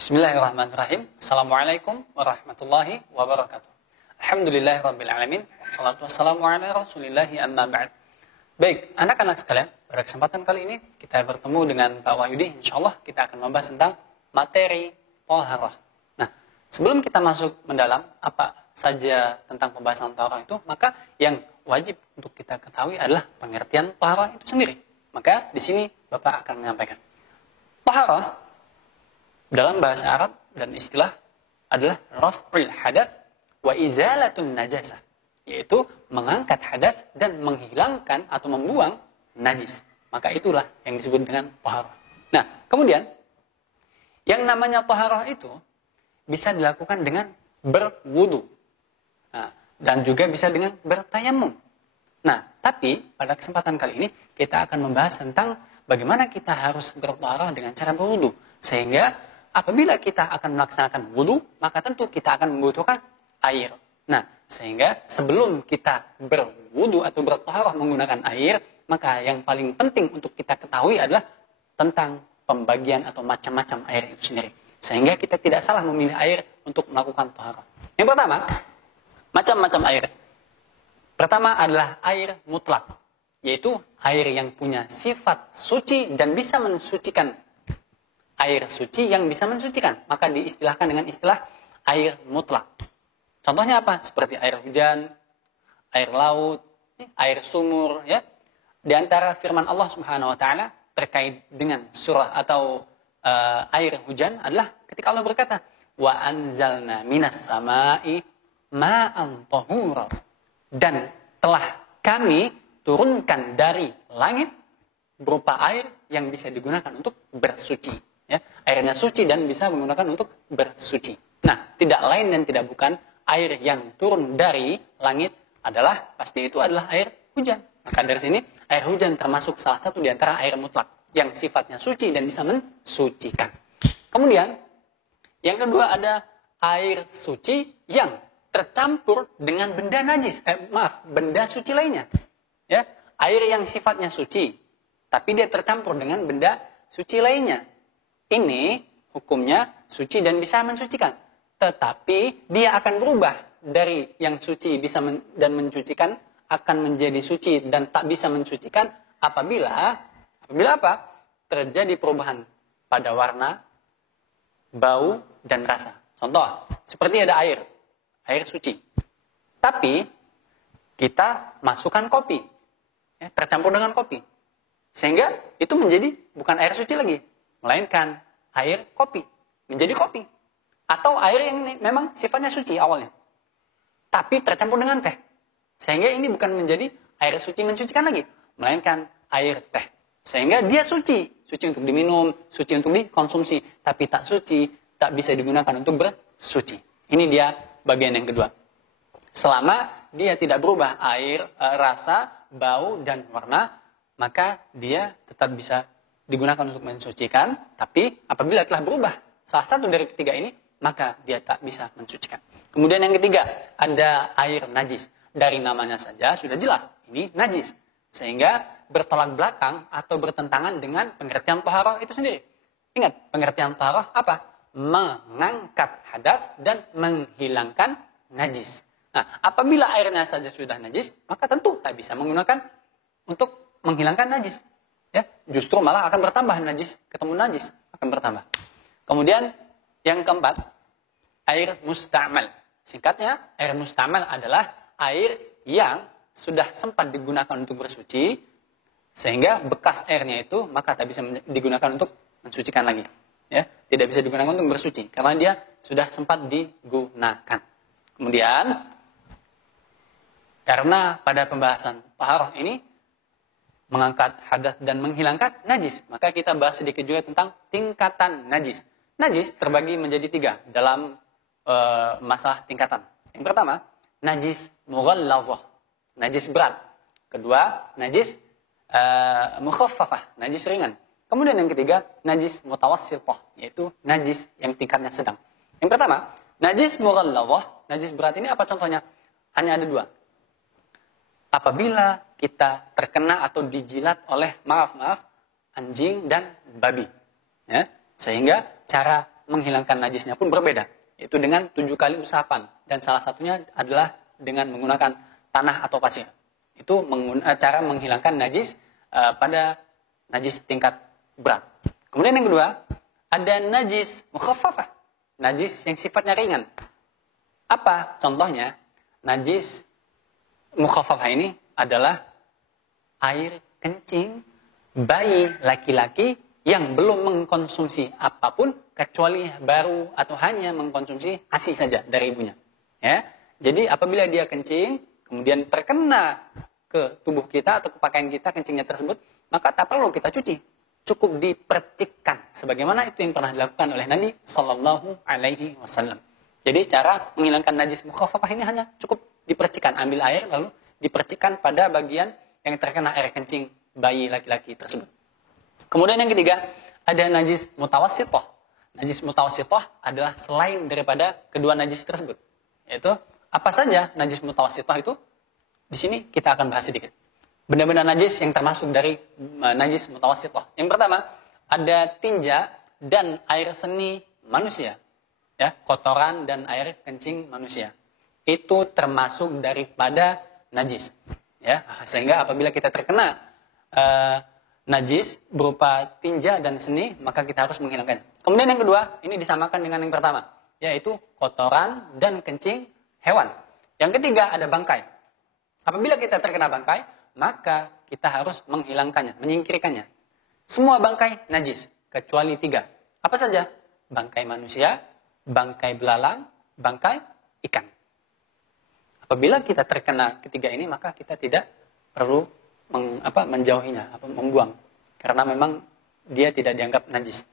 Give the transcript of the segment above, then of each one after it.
Bismillahirrahmanirrahim. Assalamualaikum warahmatullahi wabarakatuh. Alhamdulillahirrabbilalamin. Wassalatu wassalamu ala rasulillahi amma ba'd. Baik, anak-anak sekalian, pada kesempatan kali ini kita bertemu dengan Pak Wahyudi. InsyaAllah kita akan membahas tentang materi thaharah. Nah, sebelum kita masuk mendalam apa saja tentang pembahasan thaharah itu, maka yang wajib untuk kita ketahui adalah pengertian thaharah itu sendiri. Maka di sini Bapak akan menyampaikan. Thaharah dalam bahasa Arab dan istilah adalah raf'ul hadath wa izalatun najasah, yaitu mengangkat hadath dan menghilangkan atau membuang najis. Maka itulah yang disebut dengan thaharah. Nah, kemudian yang namanya thaharah itu bisa dilakukan dengan berwudu. Nah, dan juga bisa dengan bertayamum. Nah, tapi pada kesempatan kali ini kita akan membahas tentang bagaimana kita harus berthaharah dengan cara berwudu. Sehingga apabila kita akan melaksanakan wudu, maka tentu kita akan membutuhkan air. Nah, sehingga sebelum kita berwudu atau berthaharah menggunakan air, maka yang paling penting untuk kita ketahui adalah tentang pembagian atau macam-macam air itu sendiri. Sehingga kita tidak salah memilih air untuk melakukan thaharah. Yang pertama, macam-macam air. Pertama adalah air mutlak, yaitu air yang punya sifat suci dan bisa mensucikan. Air suci yang bisa mensucikan, maka diistilahkan dengan istilah air mutlak. Contohnya apa? Seperti air hujan, air laut, air sumur, ya. Di antara firman Allah Subhanahu wa taala terkait dengan surah atau air hujan adalah ketika Allah berkata, "Wa anzalna minas sama'i ma'an tahura." Dan telah kami turunkan dari langit berupa air yang bisa digunakan untuk bersuci. Ya, airnya suci dan bisa menggunakan untuk bersuci. Nah, tidak lain dan tidak bukan air yang turun dari langit adalah pasti itu adalah air hujan. Maka dari sini air hujan termasuk salah satu di antara air mutlak yang sifatnya suci dan bisa mensucikan. Kemudian yang kedua ada air suci yang tercampur dengan benda najis, benda suci lainnya. Ya, air yang sifatnya suci tapi dia tercampur dengan benda suci lainnya. Ini hukumnya suci dan bisa mensucikan. Tetapi dia akan berubah dari yang suci bisa dan mensucikan akan menjadi suci dan tak bisa mensucikan apabila apa? Terjadi perubahan pada warna, bau, dan rasa. Contoh, seperti ada air suci. Tapi kita masukkan kopi, ya, tercampur dengan kopi. Sehingga itu menjadi bukan air suci lagi, melainkan air kopi, menjadi kopi. Atau air yang memang sifatnya suci awalnya, tapi tercampur dengan teh. Sehingga ini bukan menjadi air suci mensucikan lagi, melainkan air teh. Sehingga dia suci untuk diminum, suci untuk dikonsumsi, tapi tak suci, tak bisa digunakan untuk bersuci. Ini dia bagian yang kedua. Selama dia tidak berubah air, rasa, bau, dan warna, maka dia tetap bisa digunakan untuk mensucikan, tapi apabila telah berubah salah satu dari ketiga ini, maka dia tak bisa mensucikan. Kemudian yang ketiga, ada air najis. Dari namanya saja sudah jelas, ini najis. Sehingga bertolak belakang atau bertentangan dengan pengertian thaharah itu sendiri. Ingat, pengertian thaharah apa? Mengangkat hadas dan menghilangkan najis. Nah, apabila airnya saja sudah najis, maka tentu tak bisa menggunakan untuk menghilangkan najis. Ya, justru malah akan bertambah najis, ketemu najis akan bertambah. Kemudian yang keempat, air musta'mal. Singkatnya, air musta'mal adalah air yang sudah sempat digunakan untuk bersuci, sehingga bekas airnya itu maka tak bisa digunakan untuk mensucikan lagi. Ya, tidak bisa digunakan untuk bersuci karena dia sudah sempat digunakan. Kemudian karena pada pembahasan thaharah ini mengangkat hadas dan menghilangkan najis, maka kita bahas sedikit juga tentang tingkatan najis. Najis terbagi menjadi 3 dalam masalah tingkatan. Yang pertama, najis mughallazah, najis berat. Kedua, najis mukhaffafah, najis ringan. Kemudian yang ketiga, najis mutawassithah, yaitu najis yang tingkatnya sedang. Yang pertama, najis mughallazah, najis berat ini apa contohnya? Hanya ada 2. Apabila kita terkena atau dijilat oleh anjing dan babi, ya, sehingga cara menghilangkan najisnya pun berbeda, yaitu dengan 7 kali usapan, dan salah satunya adalah dengan menggunakan tanah atau pasir. Itu cara menghilangkan najis pada najis tingkat berat. Kemudian yang kedua, ada najis mukhaffafah, najis yang sifatnya ringan. Apa contohnya? Najis mukhaffafah ini adalah air kencing bayi laki-laki yang belum mengkonsumsi apapun kecuali baru atau hanya mengkonsumsi ASI saja dari ibunya. Ya. Jadi apabila dia kencing kemudian terkena ke tubuh kita atau ke pakaian kita kencingnya tersebut, maka tak perlu kita cuci. Cukup dipercikkan sebagaimana itu yang pernah dilakukan oleh Nabi sallallahu alaihi wasallam. Jadi cara menghilangkan najis mukhaffafah ini hanya cukup dipercikkan, ambil air lalu dipercikkan pada bagian yang terkena air kencing bayi laki-laki tersebut. Kemudian yang ketiga, ada najis mutawassithah. Najis mutawassithah adalah selain daripada kedua najis tersebut. Yaitu apa saja najis mutawassithah itu? Di sini kita akan bahas sedikit. Benda-benda najis yang termasuk dari najis mutawassithah. Yang pertama, ada tinja dan air seni manusia. Ya, kotoran dan air kencing manusia. Itu termasuk daripada najis. Ya, sehingga apabila kita terkena najis berupa tinja dan seni, maka kita harus menghilangkannya. Kemudian yang kedua, ini disamakan dengan yang pertama, yaitu kotoran dan kencing hewan. Yang ketiga ada bangkai. Apabila kita terkena bangkai, maka kita harus menghilangkannya, menyingkirkannya. Semua bangkai najis, kecuali 3. Apa saja? Bangkai manusia, bangkai belalang, bangkai ikan. Apabila kita terkena ketiga ini, maka kita tidak perlu menjauhinya, membuang. Karena memang dia tidak dianggap najis.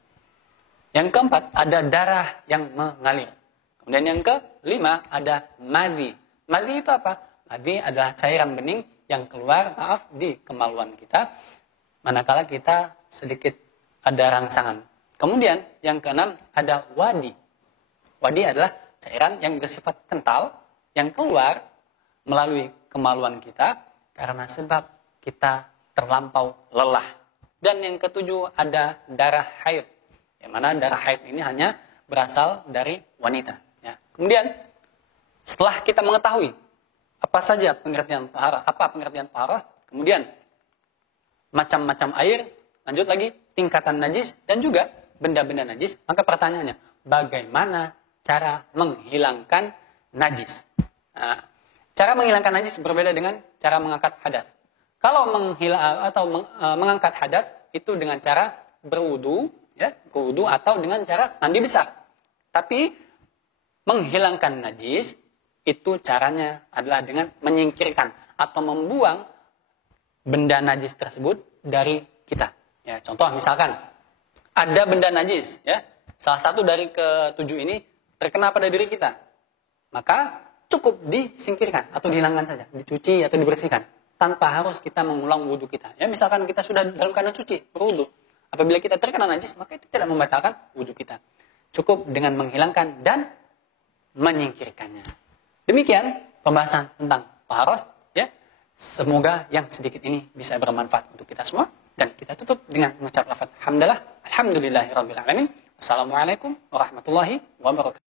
Yang keempat, ada darah yang mengalir. Kemudian yang kelima, ada madhi. Madhi itu apa? Madhi adalah cairan bening yang keluar, di kemaluan kita, manakala kita sedikit ada rangsangan. Kemudian yang keenam, ada wadi. Wadi adalah cairan yang bersifat kental, yang keluar melalui kemaluan kita, karena sebab kita terlampau lelah. Dan yang ketujuh ada darah haid. Yang mana darah haid ini hanya berasal dari wanita. Ya. Kemudian setelah kita mengetahui apa saja pengertian taharah, kemudian macam-macam air, lanjut lagi tingkatan najis dan juga benda-benda najis, maka pertanyaannya, bagaimana cara menghilangkan najis? Nah, cara menghilangkan najis berbeda dengan cara mengangkat hadas. Kalau mengangkat hadas itu dengan cara berwudu, ya, berwudu atau dengan cara mandi besar. Tapi menghilangkan najis itu caranya adalah dengan menyingkirkan atau membuang benda najis tersebut dari kita. Ya, contoh misalkan ada benda najis, ya, salah satu dari ketujuh ini terkena pada diri kita, maka cukup disingkirkan atau dihilangkan saja, dicuci atau dibersihkan, tanpa harus kita mengulang wudhu kita. Ya, misalkan kita sudah dalam keadaan cuci, berwudhu. Apabila kita terkena najis, maka itu tidak membatalkan wudhu kita. Cukup dengan menghilangkan dan menyingkirkannya. Demikian pembahasan tentang taharah. Ya, semoga yang sedikit ini bisa bermanfaat untuk kita semua. Dan kita tutup dengan mengucap lafaz hamdalah. Alhamdulillahirabbil alamin. Wassalamualaikum warahmatullahi wabarakatuh.